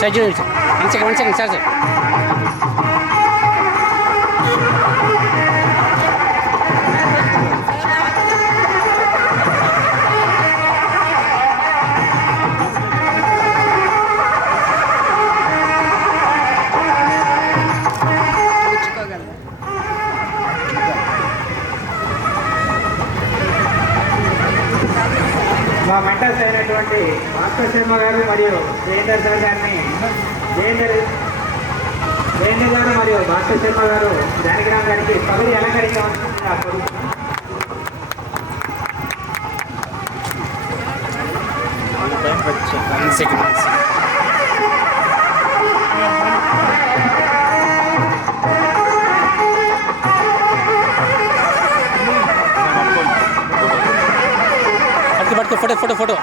Side చూడండి. 1 second sir. మా mentors అయినటువంటి భాస్కర్ శర్మ గారు మరియు జయేందర్ సార్ గారిని జయేందర్ గారు మరియు భాస్కర్ శర్మ గారు జానకిరామ్ గారికి పదవి అలంకరించవలసిందిగా కోరుతున్నాను. One second. పట్టుకో ఫోటో.